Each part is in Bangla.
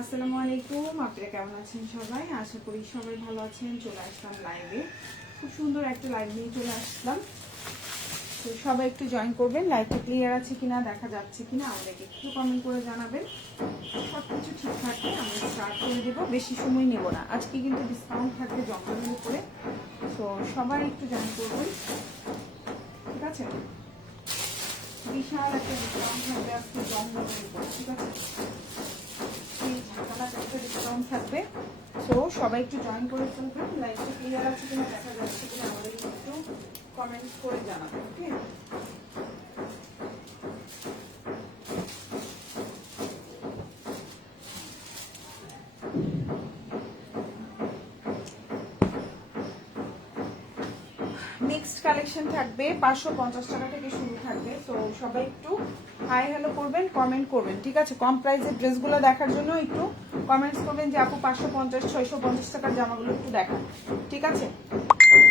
আসসালামু আলাইকুম, আপনারা কেমন আছেন সবাই? আশা করি সবাই ভালো আছেন। চলে আসলাম লাইভে, খুব সুন্দর একটা লাইভ নিয়ে চলে আসলাম। তো সবাই একটু জয়েন করবেন। লাইভটা ক্লিয়ার আছে কিনা, দেখা যাচ্ছে কিনা আমাদেরকে একটু কমেন্ট করে জানাবেন। সব কিছু ঠিক থাকলে আমরা স্টার্ট করে দেবো, বেশি সময় নেব না। আজকে কিন্তু ডিসকাউন্ট থাকবে জমজমের উপরে, তো সবাই একটু জয়েন করবেন, ঠিক আছে? বিশাল একটা ডিসকাউন্ট থাকবে আজকে জমজমের উপরে, ঠিক আছে? একটা ডিসকাউন্ট থাকবে, সো সবাই একটু জয়েন করে ফেলবেন। লাইভটা ক্লিয়ার আছে কিনা, দেখা যাচ্ছে কিনা আমাদের একটু কমেন্ট করে জানাবেন, ওকে? নেক্সট কালেকশন থাকবে 550 টাকা থেকে শুরু থাকবে। তো সবাই একটু হাই হ্যালো করবেন, কমেন্ট করবেন, ঠিক আছে? কম প্রাইসের ড্রেসগুলো দেখার জন্য একটু কমেন্টস করবেন যে আপু 550 650 টাকার জামাগুলো একটু দেখান, ঠিক আছে?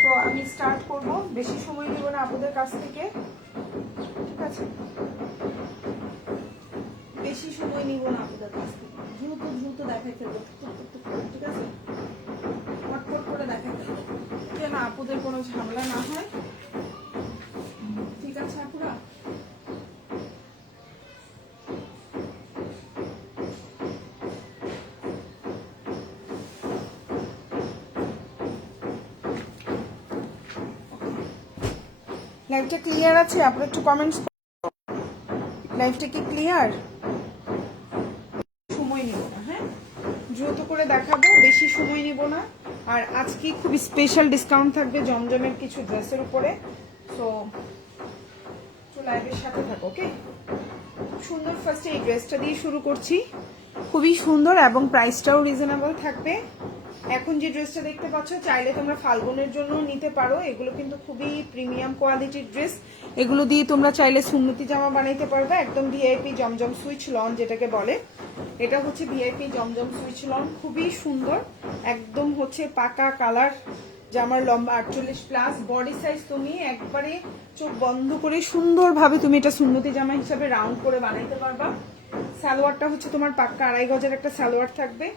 তো আমি স্টার্ট করব, বেশি সময় নেব না আপনাদের কাছ থেকে, ঠিক আছে? বেশি সময় নিব না আপনাদের কাছ থেকে, দ্রুত দ্রুত দেখাই ফেলবো, ঠিক আছে? ফটফট করে দেখাই ফেলবো যেন আপুদের কোনো ঝামেলা না হয়, ঠিক আছে আপুরা? লাইভটা ক্লিয়ার আছে? আপনারা একটু কমেন্টস, লাইভটা কি ক্লিয়ার? সময় নিব না, হ্যাঁ, দ্রুত করে দেখাবো, বেশি সময় নিব না। আর আজকে খুব স্পেশাল ডিসকাউন্ট থাকবে জমজমের কিছু ড্রেসের উপরে, সো লাইভের সাথে থাকো, ওকে? খুব সুন্দর, ফার্স্টে এই ড্রেসটা দিয়ে শুরু করছি, খুবই সুন্দর এবং প্রাইসটাও রিজনেবল থাকবে। এখন যে ড্রেসটা দেখতে পাচ্ছ, চাইলে তোমরা ফাল্গুনের জন্য নিতে পারো। এগুলো কিন্তু খুবই প্রিমিয়াম কোয়ালিটির ড্রেস, এগুলো দিয়ে তোমরা চাইলে সুন্নতি জামা বানাইতে পারবে। একদম ভিআইপি জমজম সুইচ লন যেটাকে বলে, এটা হচ্ছে ভিআইপি জমজম সুইচ লন, খুবই সুন্দর, একদম হচ্ছে পাকা কালার। জামার লম্বা 48 প্লাস, বডি সাইজ তুমি একবারে চোখ বন্ধ করে সুন্দরভাবে তুমি এটা সুন্নতি জামা হিসাবে রাউন্ড করে বানাইতে পারবা। সালোয়ারটা হচ্ছে তোমার পাক্কা 2.5 গজের একটা সালোয়ার থাকবে,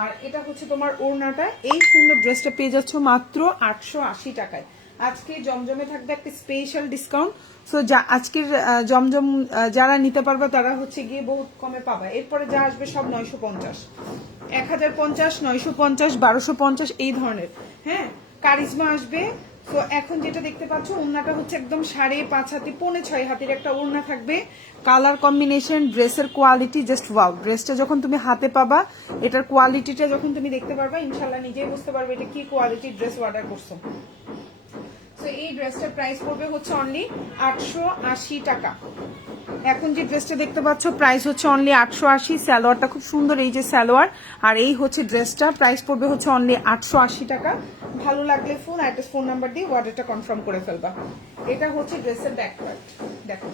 আর এটা হচ্ছে তোমার ওড়নাটা। এই সুন্দর ড্রেসটা পেয়ে যাচ্ছ মাত্র 880 টাকায়। আজকে জমজমে থাকবে একটা স্পেশাল ডিসকাউন্ট, সো যা আজকের জমজম যারা নিতে পারবে তারা হচ্ছে গিয়ে বহুত কমে পাবা। এরপরে যা আসবে সব 950, 1050, 950, 1250 এই ধরনের, হ্যাঁ। কারিজমা আসবে। তো এখন যেটা দেখতে পাচ্ছ, ওড়নাটা হচ্ছে একদম 5.5 হাতি, 5.5 হাতির একটা ওড়না থাকবে। কালার কম্বিনেশন, ড্রেসের কোয়ালিটি জাস্ট ওয়াও। ড্রেসটা যখন তুমি হাতে পাবা, এটার কোয়ালিটিটা যখন তুমি দেখতে পারবা, ইনশাল্লাহ নিজেই বুঝতে পারবে এটা কি কোয়ালিটির ড্রেস অর্ডার করছো। তো এই ড্রেসটার প্রাইস পড়বে হচ্ছে অনলি 880 টাকা। এখন যে ড্রেসটা দেখতে পাচ্ছ, প্রাইস হচ্ছে অনলি 880। সালোয়ারটা খুব সুন্দর, এই যে সালোয়ার, আর এই হচ্ছে ড্রেসটা, প্রাইস পড়বে হচ্ছে অনলি 880 টাকা। ভালো লাগলে ফোন অ্যাড্রেস, ফোন নাম্বার দিয়ে অর্ডারটা কনফার্ম করে ফেলবা। এটা হচ্ছে ড্রেসের ব্যাক পার্ট, দেখো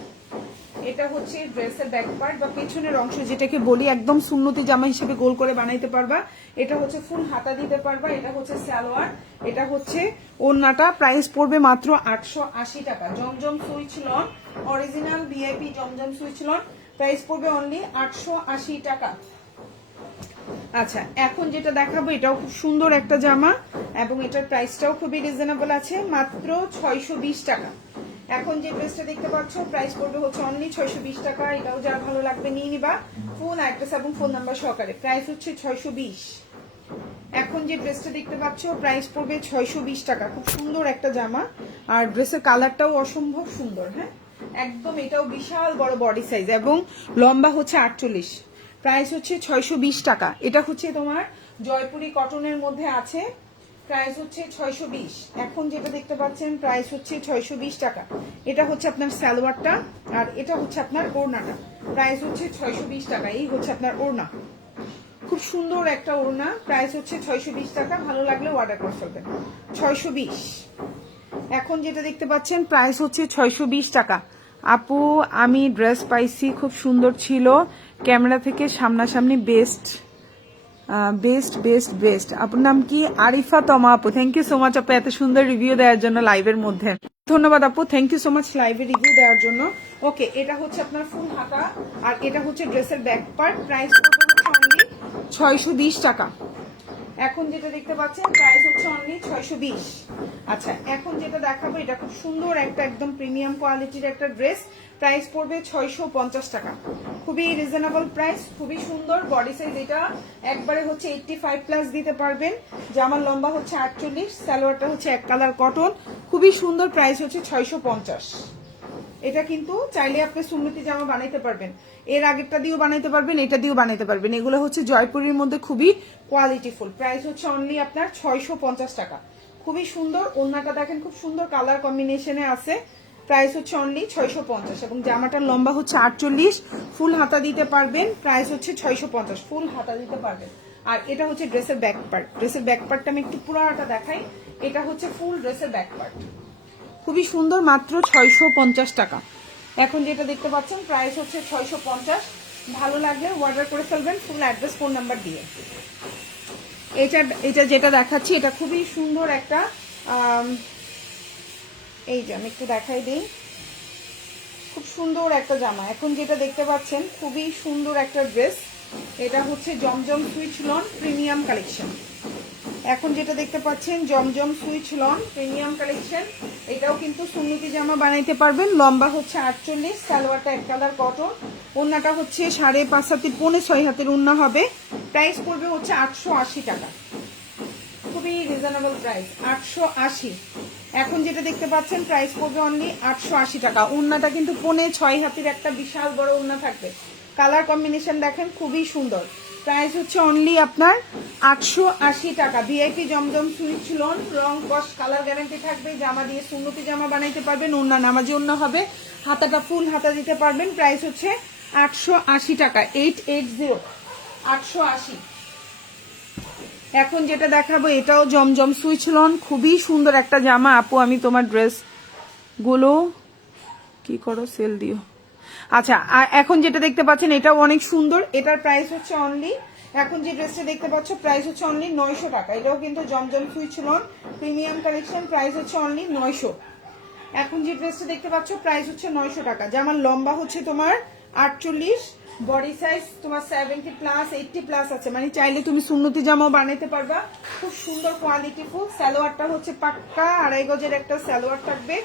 এটা হচ্ছে ড্রেসের ব্যাক পার্ট বা পেছনের অংশ যেটাকে বলি, একদম সুন্নতি জামা হিসেবে গোল করে বানাইতে পারবা। এটা হচ্ছে ফুল হাতা দিতে পারবা। এটা হচ্ছে সালোয়ার, এটা হচ্ছে ওড়নাটা। প্রাইস পড়বে মাত্র 880 টাকা। জমজম সুইচ লন, অরিজিনাল ভিআইপি জমজম সুইচ লন, প্রাইস পড়বে অনলি 880 টাকা। আচ্ছা, এখন যেটা দেখাবো এটাও খুব সুন্দর একটা জামা এবং এটার প্রাইসটাও খুবই রিজনেবল আছে, মাত্র 620 টাকা। এখন যে ড্রেসটা দেখতে পাচ্ছ, প্রাইস পড়বে হচ্ছে অনলি 620 টাকা। এটাও যার ভালো লাগবে নিয়ে নিবা, ফুল অ্যাড্রেস এবং ফোন নাম্বার সহকারে। প্রাইস হচ্ছে 620। এখন যে ড্রেসটা দেখতে পাচ্ছ, প্রাইস পড়বে 620 টাকা। খুব সুন্দর একটা জামা, আর ড্রেসের কালারটাও অসম্ভব সুন্দর, হ্যাঁ, একদম। এটাও বিশাল বড় বডি সাইজ এবং লম্বা হচ্ছে 48। প্রাইস হচ্ছে 620 টাকা। এটা হচ্ছে তোমার জয়পুরি কটনের মধ্যে আছে, প্রাইস হচ্ছে 620। এখন যেটা দেখতে পাচ্ছেন, প্রাইস হচ্ছে 620 টাকা। এটা হচ্ছে আপনার সালোয়ারটা, আর এটা হচ্ছে আপনার ওড়নাটা। প্রাইস হচ্ছে 620 টাকা। এই হচ্ছে আপনার ওড়না, খুব সুন্দর একটা ওড়না। প্রাইস হচ্ছে 620 টাকা। ভালো লাগলে অর্ডার করে ফেলবেন। 620। এখন যেটা দেখতে পাচ্ছেন, প্রাইস হচ্ছে 620 টাকা। আপু আমি ড্রেস পাইছি, খুব সুন্দর ছিল, ক্যামেরা থেকে সামনাসামনি বেস্ট বেস্ট বেস্ট বেস্ট। আপনার নাম কি? আরিফা তমা আপু, থ্যাংক ইউ সো মাচ আপু এত সুন্দর রিভিউ দেওয়ার জন্য লাইভের মধ্যে। ধন্যবাদ আপু, থ্যাংক ইউ সো মাচ লাইভে রিভিউ দেওয়ার জন্য। ওকে, এটা হচ্ছে আপনার ফুল হাতা, আর এটা হচ্ছে ড্রেসের ব্যাক পার্ট। প্রাইস হচ্ছে অনলি 620 টাকা। এখন যেটা দেখতে পাচ্ছেন প্রাইস হচ্ছে অনলি 620। আচ্ছা, এখন যেটা দেখাবো এটা খুব সুন্দর একটা একদম প্রিমিয়াম কোয়ালিটির একটা ড্রেস, প্রাইস পড়বে 650 টাকা। খুবই রিজনেবল প্রাইস, খুবই সুন্দর। বডি সাইজ এটা একবারে হচ্ছে 85+ দিতে পারবেন। জামার লম্বা হচ্ছে 48, সালোয়ারটা হচ্ছে এক কালার কটন, খুবই সুন্দর। প্রাইস হচ্ছে 650। এটা কিন্তু চাইলে আপনি সুন্নতি জামা বানাইতে পারবেন, এর আগেরটা দিয়েও বানাইতে পারবেন, এটা দিয়েও বানাইতে পারবেন। এগুলো হচ্ছে জয়পুরের মধ্যে খুবই কোয়ালিটিফুল। প্রাইস হচ্ছে অনলি আপনার 650 টাকা। খুবই সুন্দর। ওড়নাটা দেখেন খুব সুন্দর কালার কম্বিনেশনে আছে। প্রাইস হচ্ছে অনলি 650 এবং জামাটার লম্বা হচ্ছে 48, ফুল হাতা দিতে পারবেন। প্রাইস হচ্ছে 650, ফুল হাতা দিতে পারবেন। আর এটা হচ্ছে ড্রেসের ব্যাক পার্ট। ড্রেসের ব্যাক পার্টটা আমি একটু পুরোটা দেখাই। এটা হচ্ছে ফুল ড্রেসের ব্যাক পার্ট, খুবই সুন্দর, মাত্র 650 টাকা। এখন যেটা দেখতে পাচ্ছেন প্রাইস হচ্ছে 650। ভালো লাগলে অর্ডার করে ফেলবেন ফুল অ্যাড্রেস ফোন নাম্বার দিয়ে। এটা যেটা দেখাচ্ছি এটা খুবই সুন্দর একটা, এই যে আমি একটু দেখাই দিই, খুব সুন্দর একটা জামা। এখন যেটা দেখতে পাচ্ছেন খুবই সুন্দর একটা ড্রেস, এটা হচ্ছে জমজম সুইচ লন প্রিমিয়াম কালেকশন। এখন যেটা দেখতে পাচ্ছেন জমজম সুইচ লন প্রিমিয়াম কালেকশন, এটাও কিন্তু সুন্নতি জামা বানাইতে পারবেন। লম্বা হচ্ছে 48, সালোয়ারটা এক কালার কটন, ওড়নাটা হচ্ছে 5.5 হাতের 6.5 হাতের ওড়না হবে। প্রাইস পড়বে হচ্ছে 880 টাকা, খুবই রিজনেবল প্রাইস, 880। এখন যেটা দেখতে পাচ্ছেন প্রাইস পড়বে অনলি 880 টাকা। ওড়নাটা কিন্তু 6.5 হাতের একটা বিশাল বড় ওড়না থাকবে। কালার কম্বিনেশন দেখেন খুবই সুন্দর। প্রাইস হচ্ছে অনলি আপনার 880 টাকা। ভিআইপি জমজম সুইচ লোন, রং কস কালার গ্যারান্টি থাকবে। জামা দিয়ে সুন্নতি জামা বানাইতে পারবেন, ওড়না নামাজি ওড়না হবে, হাতাটা ফুল হাতা দিতে পারবেন। প্রাইস হচ্ছে 880 টাকা, 880, 880। এখন যেটা দেখাবো এটাও জমজম সুইচ লন, খুবই সুন্দর একটা জামা। আপু আমি তোমার ড্রেস গুলো কি করো, সেল দিও। আচ্ছা, এখন যেটা দেখতে পাচ্ছেন এটাও অনেক সুন্দর, এটার প্রাইস হচ্ছে অনলি, এখন যে ড্রেসটা দেখতে পাচ্ছ প্রাইস হচ্ছে অনলি 900 টাকা। এটাও কিন্তু জমজম Swiss lawn premium collection, price হচ্ছে অনলি 900। এখন যে ড্রেসটা দেখতে পাচ্ছ প্রাইস হচ্ছে 900 টাকা। জামার লম্বা হচ্ছে তোমার 48, বডি সাইজ তোমার 70+, 80+ আছে, মানে চাইলে তুমি সুন্নতি জামাও বানাইতে পারবা। খুব সুন্দর কোয়ালিটি ফুল। সালোয়ারটা হচ্ছে পাক্কা 2.5 গজের একটা সালোয়ার থাকবে,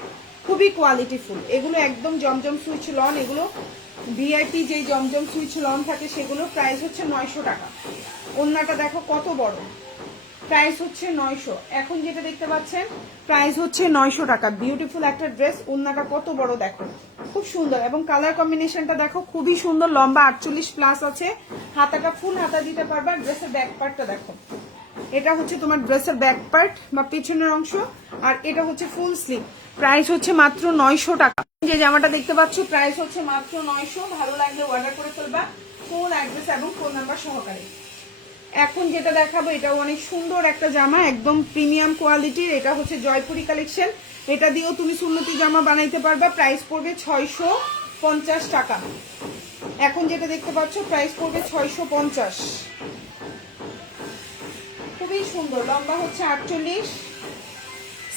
খুবই কোয়ালিটি ফুল। এগুলো একদম জমজম সুইচ লন, এগুলো ভিআইপি যে জমজম সুইচ লন থাকে সেগুলো। প্রাইস হচ্ছে 900 টাকা। ওড়নাটা দেখো কত বড়, প্রাইস হচ্ছে 900। এখন যেটা দেখতে পাচ্ছেন প্রাইস হচ্ছে 900 টাকা। বিউটিফুল একটা ড্রেস, ওড়নাটা কত বড় দেখো, খুব সুন্দর এবং কালার কম্বিনেশনটা দেখো খুবই সুন্দর। লম্বা 48+ আছে, হাতাটা ফুল হাতা দিতে পারবা। ড্রেসের ব্যাক পার্টটা দেখো, এটা হচ্ছে তোমার ড্রেসের ব্যাক পার্ট বা পিছনের অংশ, আর এটা হচ্ছে ফুল স্লিভ। প্রাইস হচ্ছে মাত্র 900 টাকা। যে জামাটা দেখতে পাচ্ছ প্রাইস হচ্ছে মাত্র 900। ভালো লাগলে অর্ডার করে ফেলবা ফুল অ্যাড্রেস এবং ফোন নাম্বার সহকারে। এখন যেটা দেখাবো এটাও অনেক সুন্দর একটা জামা, একদম প্রিমিয়াম কোয়ালিটির। এটা হচ্ছে জয়পুরি কালেকশন, এটা দিয়েও তুমি সুন্নতি জামা বানাইতে পারবা। প্রাইস পড়বে 650 টাকা। এখন যেটা দেখতে পাচ্ছ প্রাইস পড়বে 650, খুবই সুন্দর। লম্বা হচ্ছে 48,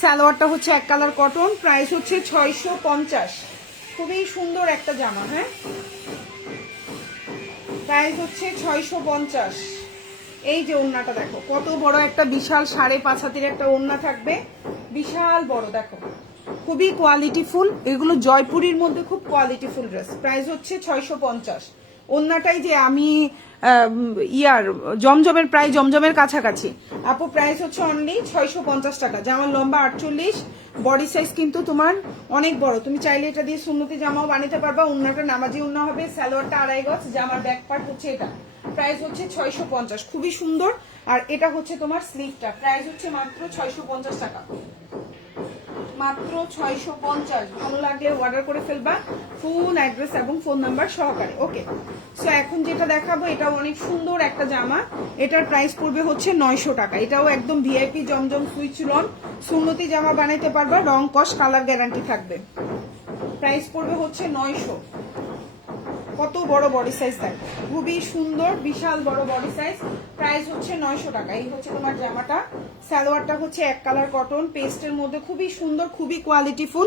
সালোয়ারটা হচ্ছে এক কালার কটন, প্রাইস হচ্ছে 650। খুবই সুন্দর একটা জামা, হ্যাঁ, প্রাইস হচ্ছে 650। এই যে ওড়নাটা দেখো কত বড় একটা, বিশাল 5.5 হাতের একটা ওড়না থাকবে, বিশাল বড় দেখো, খুবই কোয়ালিটিফুল। এগুলো জয়পুরীর মধ্যে খুব কোয়ালিটিফুল ড্রেস। প্রাইস হচ্ছে 650। ওড়নাটাই যে আমি জমজমের প্রায় জমজমের কাছাকাছি। আপু প্রাইস হচ্ছে অনলি 650 টাকা। জামার লম্বা 48, বডি সাইজ কিন্তু তোমার অনেক বড়, তুমি চাইলে এটা দিয়ে সুন্নতি জামাও বানাতে পারবা। ওড়নাটা নামাজি ওড়না হবে, সালোয়ারটা 2.5 গজ, জামার ব্যাক পার্ট হচ্ছে এটা। প্রাইস হচ্ছে 650, খুবই সুন্দর। আর এটা হচ্ছে তোমার স্লিভটা, প্রাইস হচ্ছে মাত্র 650 টাকা, মাত্র 650। ভালো লাগলে অর্ডার করে ফেলবা ফুল অ্যাড্রেস এবং ফোন নাম্বার সহকারে। ওকে, সো এখন যেটা দেখাবো এটাও অনেক সুন্দর একটা জামা, এটার প্রাইস পড়বে হচ্ছে 900 টাকা। এটাও একদম ভিআইপি জমজম সুইচ লন, সুন্নতি জামা বানাইতে পারবা, রং কস কালার গ্যারান্টি থাকবে। প্রাইস পড়বে হচ্ছে 900। কত বড় বডি সাইজ দেখ, খুবই সুন্দর, বিশাল বড় বডি সাইজ। প্রাইস হচ্ছে 900 টাকা। এই হচ্ছে তোমার জামাটা, সালোয়ারটা হচ্ছে এক কালার কটন পেস্টের মধ্যে, খুবই সুন্দর, খুবই কোয়ালিটিফুল।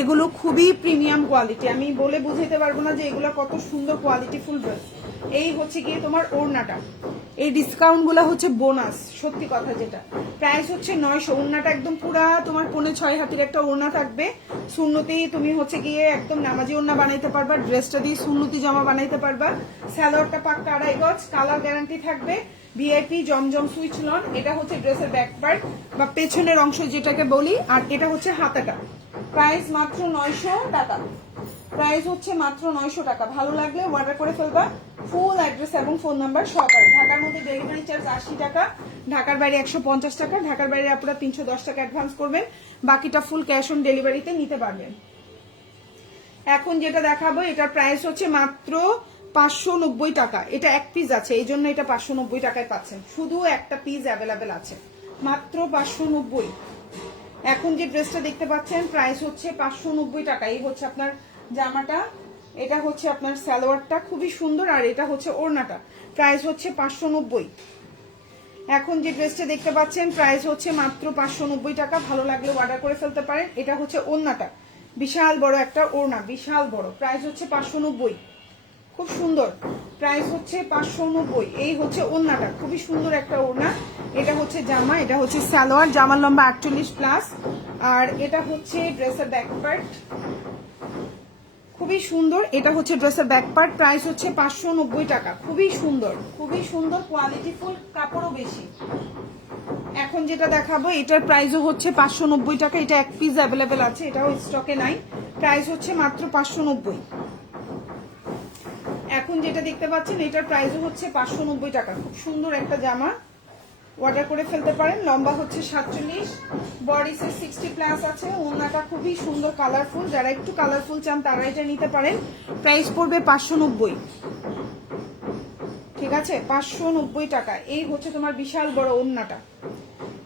এগুলো খুবই প্রিমিয়াম কোয়ালিটি, আমি বলে বুঝাতে পারবো না যে এগুলো কত সুন্দর কোয়ালিটিফুল ড্রেস। এই হচ্ছে গিয়ে তোমার ওড়নাটা। এই ডিসকাউন্ট গুলো হচ্ছে বোনাস, সত্যি কথা যেটা। প্রাইস হচ্ছে 900। ওড়নাটা একদম পুরা তোমার 5.5 হাতের একটা ওড়না থাকবে। সুন্নতি তুমি হচ্ছে গিয়ে একদম নামাজি ওড়না বানাইতে পারবা, ড্রেসটা দিয়ে সুন্নতি জামা বানাইতে পারবা। স্যালোয়ারটা পাক্কা 2.5 গজ, কালার গ্যারান্টি থাকবে। ভিআইপি জমজম সুইচ লন। এটা হচ্ছে ড্রেসের ব্যাক পার্ট বা পেছনের অংশ যেটাকে বলি, আর এটা হচ্ছে হাতাটা। প্রাইস মাত্র 900 টাকা। প্রাইস হচ্ছে মাত্র 900 টাকা। ভালো লাগলে অর্ডার করে ফেলবা। ফুল অ্যাড্রেস এবং ফোন নাম্বার সহকারে। ঢাকার মধ্যে ডেলিভারি চার্জ 80 টাকা, ঢাকার বাইরে 150 টাকা। ঢাকার বাইরে আপনারা 310 টাকা অ্যাডভান্স করবেন, বাকিটা ফুল ক্যাশ অন ডেলিভারিতে নিতে পারবেন। এখন যেটা দেখাবো এটার প্রাইস হচ্ছে মাত্র 590 টাকা। এটা এক পিস আছে, এই জন্য এটা 590 টাকায় পাচ্ছেন। শুধু একটা পিস অ্যাভেলেবেল আছে, মাত্র 590। এখন যে ড্রেসটা দেখতে পাচ্ছেন প্রাইস হচ্ছে 590 টাকা। এই হচ্ছে আপনার জামাটা, এটা হচ্ছে আপনার সালোয়ারটা, খুবই সুন্দর। আর এটা হচ্ছে ওড়নাটা, প্রাইস হচ্ছে 590। এখন যে ড্রেসটা দেখতে পাচ্ছেন প্রাইস হচ্ছে মাত্র 590 টাকা। ভালো লাগলে অর্ডার করে ফেলতে পারেন। এটা হচ্ছে ওড়নাটা, বিশাল বড় একটা ওড়না, বিশাল বড়। প্রাইস হচ্ছে 590, খুব সুন্দর। প্রাইস হচ্ছে 590। এই হচ্ছে ওড়নাটা, খুবই সুন্দর একটা ওড়না। এটা হচ্ছে জামা, এটা হচ্ছে সালোয়ার। জামার লম্বা 48 প্লাস। আর এটা হচ্ছে ড্রেসের ব্যাক পার্ট, খুবই সুন্দর। এটা হচ্ছে ড্রেসের ব্যাক পার্ট। প্রাইস হচ্ছে 590 টাকা। খুবই সুন্দর, খুবই সুন্দর, কোয়ালিটিফুল, কাপড়ও বেশি। এখন যেটা দেখাবো এটার প্রাইসও হচ্ছে 590 টাকা। এটা এক পিস অ্যাভেলেবেল আছে, এটাও স্টকে নাই। প্রাইস হচ্ছে মাত্র 590। এখন যেটা দেখতে পাচ্ছেন এটার প্রাইসও হচ্ছে 590 টাকা। খুব সুন্দর একটা জামা, অর্ডার করে ফেলতে পারেন। লম্বা হচ্ছে 47, বডি সাইজ 60 প্লাস আছে। ওড়নাটা খুবই সুন্দর, কালারফুল। যারা একটু কালারফুল চান তারা এটা নিতে পারেন। প্রাইস পড়বে 590, ঠিক আছে? 590 টাকা। এই হচ্ছে তোমার বিশাল বড় ওড়নাটা,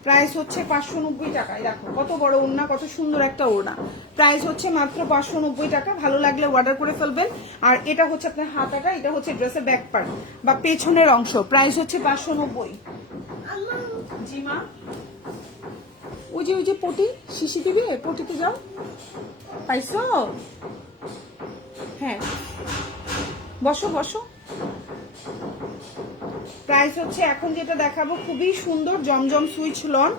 প্রাইস হচ্ছে 590 টাকা। দেখো কত বড় ওড়না, কত সুন্দর একটা ওড়না। প্রাইস হচ্ছে মাত্র 590 টাকা। ভালো লাগলে অর্ডার করে ফেলবেন। আর এটা হচ্ছে আপনার হাতাটা, এটা হচ্ছে ড্রেসের ব্যাক পার্ট বা পেছনের অংশ। প্রাইস হচ্ছে 590। জি মা, ওই যে পটি শিশি দিবে, পটিতে যাও। পাইছো? হ্যাঁ, বসো বসো। প্রাইস হচ্ছে এখন যেটা দেখাবো খুবই সুন্দর, জমজম সুইচ লন,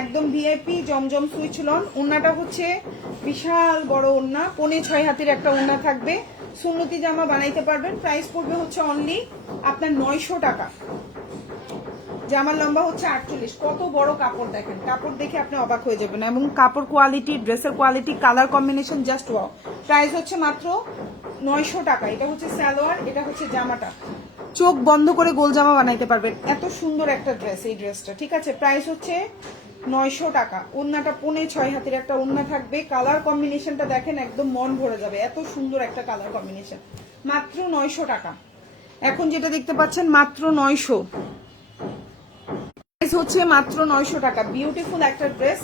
একদম ভিআইপি জমজম সুইচ লন। ওড়নাটা হচ্ছে বিশাল বড় ওড়না, 5.5 হাতের একটা ওড়না থাকবে। সুন্নতি জামা বানাইতে পারবেন। প্রাইস পড়বে হচ্ছে অনলি আপনার 900 টাকা। জামার লম্বা হচ্ছে 48। কত বড় কাপড় দেখেন, কাপড় দেখে আপনি অবাক হয়ে যাবেন। এবং কাপড় কোয়ালিটি, ড্রেসের quality, colour combination just wow. Price হচ্ছে মাত্র 900 টাকা। এটা হচ্ছে সালোয়ার, এটা হচ্ছে জামাটা। চোখ বন্ধ করে গোল জামা বানাইতে পারবেন, এত সুন্দর একটা ড্রেস এই ড্রেসটা, ঠিক আছে? প্রাইস হচ্ছে 900 টাকা। ওড়নাটা 5.5 হাতের একটা ওড়না থাকবে। কালার কম্বিনেশনটা দেখেন, একদম মন ভরে যাবে, এত সুন্দর একটা কালার কম্বিনেশন। মাত্র 900 টাকা। এখন যেটা দেখতে পাচ্ছেন মাত্র 900, প্রাইস হচ্ছে মাত্র 900 টাকা। বিউটিফুল একটা ড্রেস,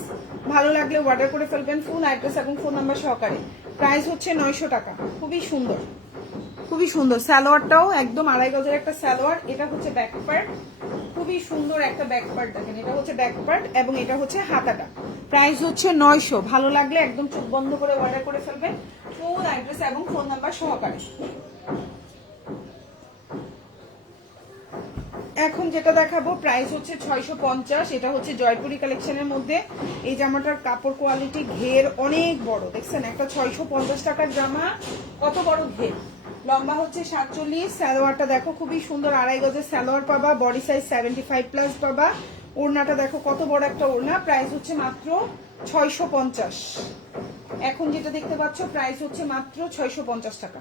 ভালো লাগলে অর্ডার করে ফেলবেন ফুল অ্যাড্রেস এবং ফোন নাম্বার সহকারে। প্রাইস হচ্ছে 900 টাকা। খুবই সুন্দর, খুবই সুন্দর। সালোয়ারটাও একদম 2.5 গজের একটা সালোয়ার। এটা হচ্ছে ব্যাক পার্ট, খুবই সুন্দর একটা ব্যাক পার্ট দেখেন। এটা হচ্ছে ব্যাক পার্ট এবং এটা হচ্ছে হাতাটা। প্রাইস হচ্ছে 900। ভালো লাগলে একদম চোখ বন্ধ করে অর্ডার করে ফেলবেন ফুল অ্যাড্রেস এবং ফোন নাম্বার সহকারে। এখন যেটা দেখাবো প্রাইস হচ্ছে 650। এটা হচ্ছে জয়পুরি কালেকশনের মধ্যে। এই জামাটার কাপড় কোয়ালিটি, ঘের অনেক বড়, দেখছেন? একটা 650 টাকার জামা, কত বড় ঘের। লম্বা হচ্ছে 47। সালোয়ারটা দেখো খুবই সুন্দর, 2.5 গজের সালোয়ার পাবা। বডি সাইজ 75 প্লাস পাবা। ওড়নাটা দেখো কত বড় একটা ওড়না। প্রাইস হচ্ছে মাত্র 650। এখন যেটা দেখতে পাচ্ছ প্রাইস হচ্ছে মাত্র 650 টাকা।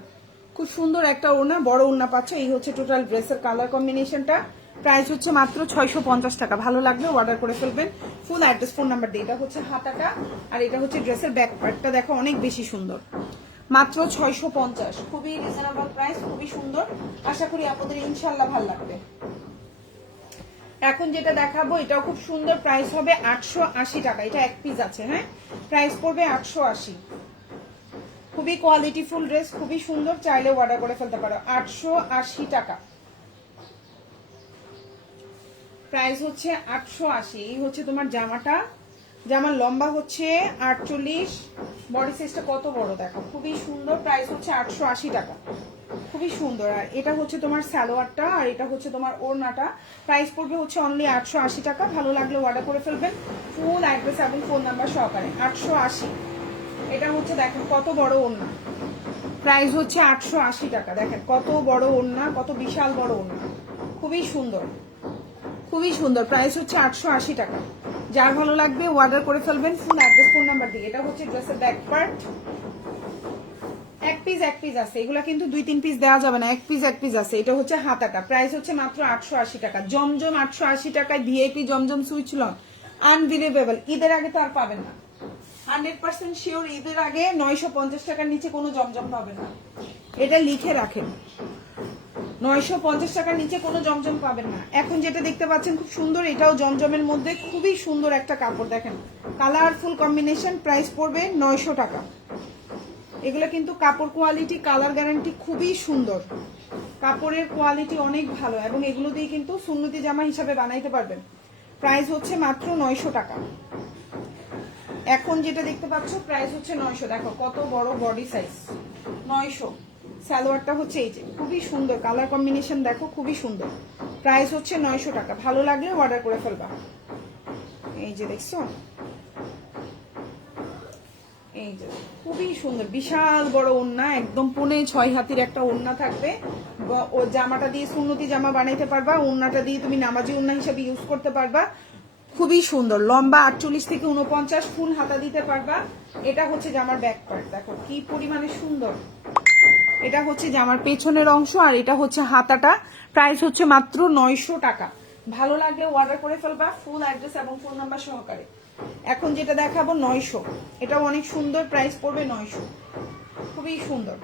খুব সুন্দর একটা ওড়না, বড় ওড়না পাচ্ছ। এই হচ্ছে টোটাল ড্রেসের কালার কম্বিনেশনটা। প্রাইস হচ্ছে মাত্র 650 টাকা। ভালো লাগলে অর্ডার করে ফেলবেন ফুল অ্যাড্রেস ফোন নাম্বার দিয়ে। এটা হচ্ছে হাতাটা আর এটা হচ্ছে ড্রেসের ব্যাক পার্টটা, দেখো অনেক বেশি সুন্দর। মাত্র 650, খুবই রিজনেবল প্রাইস, খুবই সুন্দর। আশা করি আপনাদের ইনশাল্লাহ ভালো লাগবে। এখন যেটা দেখাবো এটাও খুব সুন্দর, প্রাইস হবে 880 টাকা। এটা এক পিস আছে, হ্যাঁ, প্রাইস পড়বে 880। খুবই কোয়ালিটিফুল ড্রেস, খুবই সুন্দর, চাইলে অর্ডার করে ফেলতে পারো। 880 টাকা প্রাইস হচ্ছে 880। এই হচ্ছে তোমার জামাটা, জামার লম্বা হচ্ছে 48, বডি সাইজটা কত বড় দেখো, খুবই সুন্দর। প্রাইস হচ্ছে 880 টাকা, খুবই সুন্দর। আর এটা হচ্ছে তোমার সালোয়ারটা, আর এটা হচ্ছে তোমার ওড়নাটা। প্রাইস পড়বে হচ্ছে অনলি 880 টাকা। ভালো লাগলে অর্ডার করে ফেলবেন ফুল অ্যাড্রেস এবং ফোন নাম্বার সহকারে। 880। এটা হচ্ছে দেখেন কত বড় ওড়না, প্রাইস হচ্ছে 880 টাকা। দেখেন কত বড় ওড়না, কত বিশাল বড় ওড়না, খুবই সুন্দর, খুবই সুন্দর। প্রাইস হচ্ছে 880 টাকা। যার ভালো লাগবে অর্ডার করে ফেলবেন ফুল অ্যাড্রেস ফোন নাম্বার দিয়ে। এটা হচ্ছে ড্রেসের ব্যাক পার্ট। এক পিস আছে, এগুলা কিন্তু 2-3 পিস দেওয়া যাবে না, এক পিস আছে। এটা হচ্ছে হাতাটা, প্রাইস হচ্ছে মাত্র 880 টাকা। জমজম 880 টাকায় ভিআইপি জমজম সুইচ লন, আনবিলিভেবল। ঈদের আগে তো আর পাবেন না, 100% শিওর। ঈদের আগে 950 টাকার নিচে কোনো জমজম পাবেন না, এটা লিখে রাখেন। 950 টাকার নিচে কোনো জমজম পাবেন না। এখন যেটা দেখতে পাচ্ছেন খুব সুন্দর, এটাও জমজমের মধ্যে খুবই সুন্দর একটা কাপড়। দেখেন কালারফুল কম্বিনেশন, প্রাইস পড়বে 900 টাকা। এগুলো কিন্তু কাপড় কোয়ালিটি, কালার গ্যারান্টি খুবই সুন্দর, কাপড়ের কোয়ালিটি অনেক ভালো, এবং এগুলো দিয়ে কিন্তু সুন্নতি জামা হিসাবে বানাইতে পারবেন। প্রাইস হচ্ছে মাত্র 900 টাকা। এখন যেটা দেখতে পাচ্ছ প্রাইস হচ্ছে 900। দেখো কত বড় বডি সাইজ, 900। সালোয়ারটা হচ্ছে এই যে খুবই সুন্দর, কালার কম্বিনেশন দেখো খুবই সুন্দর। প্রাইস হচ্ছে 900 টাকা। ভালো লাগলে অর্ডার করে ফেলবা। এই যে দেখছো, এই যে খুবই সুন্দর, বিশাল বড় ওড়না, একদম 5.5 হাতির একটা ওড়না থাকবে। ও জামাটা দিয়ে সুন্নতি জামা বানাইতে পারবা, ওড়নাটা দিয়ে তুমি নামাজি ওড়না হিসেবে ইউজ করতে পারবা। খুবই সুন্দর, লম্বা 48 থেকে 49, ফুল হাতা দিতে পারবা। এটা হচ্ছে জামার ব্যাক পার্ট, দেখো কি পরিমাণে সুন্দর। এটা হচ্ছে জামার পেছনের অংশ, আর এটা হচ্ছে হাতাটা। প্রাইস হচ্ছে মাত্র 900 টাকা। ভালো লাগলে অর্ডার করে ফেলবা ফুল অ্যাড্রেস এবং ফোন নাম্বার সহকারে। এখন যেটা দেখাবো 900, এটাও অনেক সুন্দর, প্রাইস পড়বে 900, খুবই সুন্দর।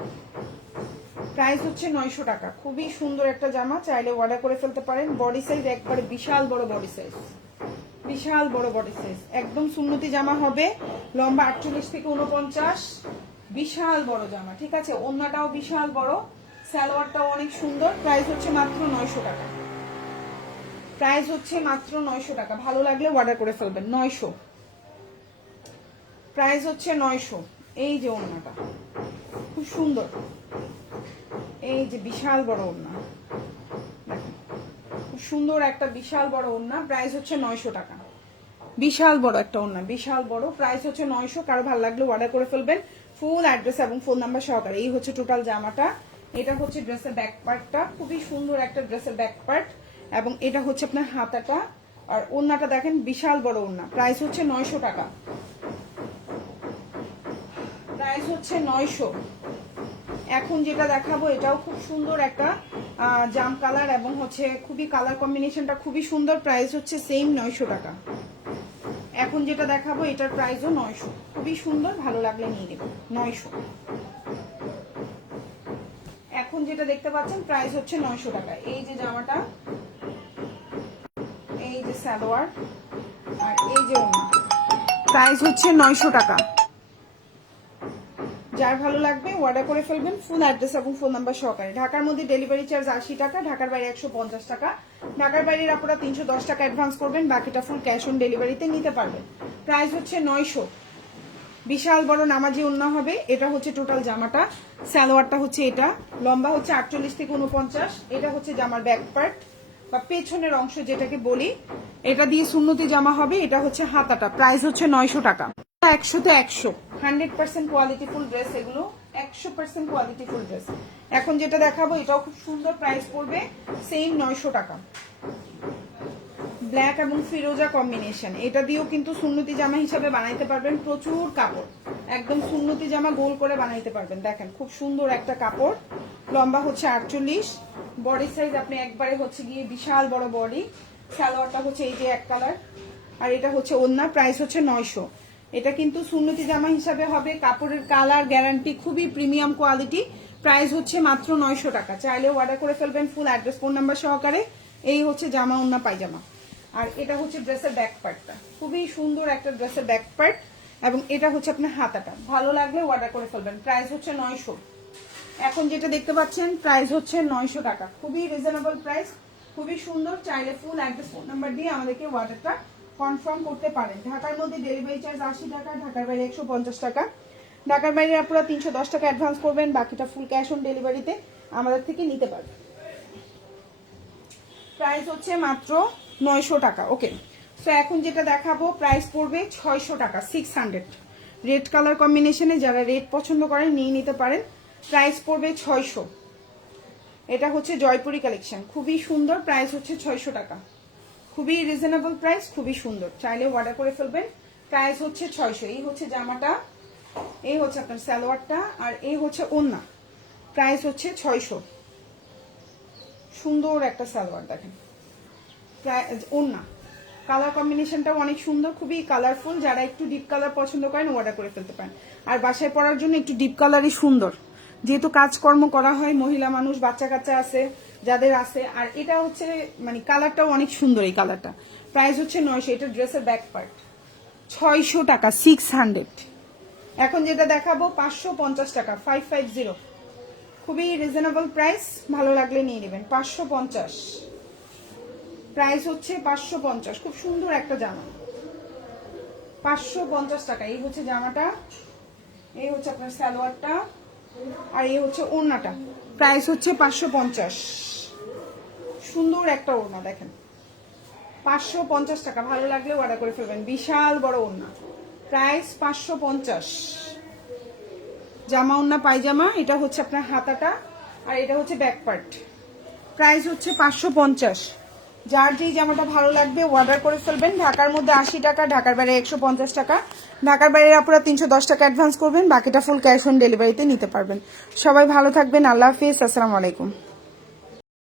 প্রাইস হচ্ছে 900 টাকা। খুবই সুন্দর একটা জামা, চাইলে অর্ডার করে ফেলতে পারেন। বডি সাইজ একবারে বিশাল বড় বডি সাইজ, বিশাল বড় বডি সাইজ, একদম সুন্নতি জামা হবে। লম্বা 48 থেকে 49, বিশাল বড় জামা, ঠিক আছে। ওড়নাটাও বিশাল বড়, সালোয়ারটাও অনেক সুন্দর। প্রাইস হচ্ছে মাত্র 900 টাকা। প্রাইস হচ্ছে মাত্র 900 টাকা। ভালো লাগলে অর্ডার করে ফেলবেন। 900, প্রাইস হচ্ছে 900। এই যে ওড়নাটা খুব সুন্দর, এই যে বিশাল বড় ওড়না, দেখেন খুব সুন্দর একটা বিশাল বড় ওড়না। প্রাইস হচ্ছে 900 টাকা। বিশাল বড় একটা ওড়না, বিশাল বড়, প্রাইস হচ্ছে 900। কারো ভালো লাগলে অর্ডার করে ফেলবেন ফুল অ্যাড্রেস এবং ফোন নাম্বার সহকারে। এই হচ্ছে টোটাল জামাটা। এটা হচ্ছে ড্রেসের ব্যাক পার্টটা, খুবই সুন্দর একটা ড্রেসের ব্যাক পার্ট, এবং এটা হচ্ছে আপনার হাতাটা। আর ওড়নাটা দেখেন বিশাল বড় ওড়না। প্রাইস হচ্ছে 900 টাকা। প্রাইস হচ্ছে 900। এখন যেটা দেখাবো এটাও খুব সুন্দর একটা জাম কালার, এবং হচ্ছে খুবই কালার কম্বিনেশনটা খুবই সুন্দর। প্রাইস হচ্ছে সেম 900 টাকা। এখন যেটা দেখাবো এটার প্রাইসও 900, খুবই সুন্দর, ভালো লাগলে নিয়ে নেবেন। 900। এখন যেটা দেখতে পাচ্ছেন প্রাইস হচ্ছে 900 টাকা। এই যে জামাটা, এই যে সালোয়ার, আর এই যে ওড়না, প্রাইস হচ্ছে 900 টাকা। যার ভালো লাগবে অর্ডার করে ফেলবেন ফুল অ্যাড্রেস এবং ফোন নাম্বার সহকারে। ঢাকার মধ্যে ডেলিভারি চার্জ 80 টাকা, ঢাকার বাইরে 150 টাকা। ঢাকার বাইরের আপনারা 310 টাকা অ্যাডভান্স করবেন, বাকিটা ফুল ক্যাশ অন ডেলিভারিতে নিতে পারবেন। প্রাইস হচ্ছে 900। বিশাল বড় নামাজি ওড়না হবে। এটা হচ্ছে টোটাল জামাটা। সালোয়ারটা হচ্ছে এটা, লম্বা হচ্ছে 48 থেকে 49। এটা হচ্ছে জামার ব্যাক পার্ট বা পেছনের অংশ যেটাকে বলি, এটা দিয়ে সুন্নতি জামা হবে। এটা হচ্ছে হাতাটা। প্রাইস হচ্ছে 900 টাকা। 100তে 100, 100% কোয়ালিটিফুল ড্রেস এগুলো, 100% কোয়ালিটিফুল ড্রেস। এখন যেটা দেখাবো এটাও খুব সুন্দর, প্রাইস পড়বে সেম 900 টাকা। ব্ল্যাক এবং ফিরোজা কম্বিনেশন, এটা দিয়েও কিন্তু সুন্নতি জামা হিসাবে বানাইতে পারবেন। প্রচুর কাপড়, একদম সুন্নতি জামা গোল করে বানাইতে পারবেন। দেখেন খুব সুন্দর একটা কাপড়, লম্বা হচ্ছে 48, বডি সাইজ আপনি একবারে হচ্ছে গিয়ে বিশাল বড় বডি। সালোয়ারটা হচ্ছে এই যে এক কালার, আর এটা হচ্ছে ওড়না। প্রাইস হচ্ছে 900। এটা কিন্তু সুন্নতি জামা হিসাবে হবে, কাপড়ের কালার গ্যারান্টি খুবই প্রিমিয়াম কোয়ালিটি। প্রাইস হচ্ছে মাত্র 900 টাকা। চাইলে অর্ডার করে ফেলবেন ফুল অ্যাড্রেস ফোন নাম্বার সহকারে। এই হচ্ছে জামা, ওড়না, পায়জামা। আর এটা হচ্ছে ড্রেসের ব্যাক পার্টটা, খুবই সুন্দর একটা ড্রেসের ব্যাক পার্ট, এবং এটা হচ্ছে আপনার হাতাটা। ভালো লাগলে অর্ডার করে ফেলবেন। প্রাইস হচ্ছে 900। এখন যেটা দেখতে পাচ্ছেন প্রাইস হচ্ছে 900 টাকা, খুবই রিজনেবল প্রাইস, খুবই সুন্দর। চাইলে ফুল অ্যাড্রেস ফোন নাম্বার দিয়ে আমাদেরকে অর্ডারটা কনফার্ম করতে পারেন। ঢাকার মধ্যে ডেলিভারি চার্জ 80 টাকা, ঢাকার বাইরে 150 টাকা। ঢাকার বাইরে আপনারা 310 টাকা অ্যাডভান্স করবেন, বাকিটা ফুল ক্যাশ অন ডেলিভারিতে আমাদের থেকে নিতে পারবেন। প্রাইস হচ্ছে মাত্র 900 টাকা। ওকে, সো এখন যেটা দেখাবো প্রাইস পড়বে 600 টাকা, 600। রেড কালার কম্বিনেশনে যারা রেড পছন্দ করেন নিয়ে নিতে পারেন। প্রাইস পড়বে 600। এটা হচ্ছে জয়পুরি কালেকশন, খুবই সুন্দর। প্রাইস হচ্ছে 600 টাকা, খুবই রিজনেবল প্রাইস, খুবই সুন্দর। চাইলে অর্ডার করে ফেলবেন। প্রাইস হচ্ছে 600। এই হচ্ছে জামাটা, এই হচ্ছে আপনার সালোয়ারটা, আর এই হচ্ছে ওড়না। প্রাইস হচ্ছে 600। সুন্দর একটা সালোয়ার দেখেন, ওড়না কালার কম্বিনেশনটাও অনেক সুন্দর, খুবই কালারফুল। যারা একটু ডিপ কালার পছন্দ করেন অর্ডার করে ফেলতে পারেন। আর বাসায় পরার জন্য একটু ডিপ কালারই সুন্দর, যেহেতু কাজকর্ম করা হয়, মহিলা মানুষ, বাচ্চা কাচ্চা আছে যাদের আছে। আর এটা হচ্ছে মানে কালারটাও অনেক সুন্দর, এই কালারটা। প্রাইস হচ্ছে 900। এটা ড্রেসের ব্যাক পার্ট। 600 টাকা, 600। এখন যেটা দেখাবো 550 টাকা, 550। খুবই রিজনেবল প্রাইস, ভালো লাগলে নিয়ে নেবেন। 550 প্রাইস হচ্ছে, 550। খুব সুন্দর একটা জামা, 550 টাকা। এই হচ্ছে জামাটা, এই হচ্ছে আপনার সালোয়ারটা, আর এই হচ্ছে ওড়নাটা। প্রাইস হচ্ছে 550। সুন্দর একটা ওড়না দেখেন, 550 টাকা। ভালো লাগলে অর্ডার করে ফেলবেন। বিশাল বড় ওড়না, প্রাইস 550। জামা ওড়না পায়জামা, এটা হচ্ছে আপনার হাতাটা, আর এটা হচ্ছে ব্যাক পার্ট। প্রাইস হচ্ছে 550। যার যেই জামাটা ভালো লাগবে অর্ডার করে ফেলবেন। ঢাকার মধ্যে 80 টাকা, ঢাকার বাইরে 150 টাকা। ঢাকার বাইরে আপনারা 310 টাকা অ্যাডভান্স করবেন, বাকিটা ফুল ক্যাশ অন ডেলিভারিতে নিতে পারবেন। সবাই ভালো থাকবেন, আল্লাহ হাফিজ, আসসালামু আলাইকুম।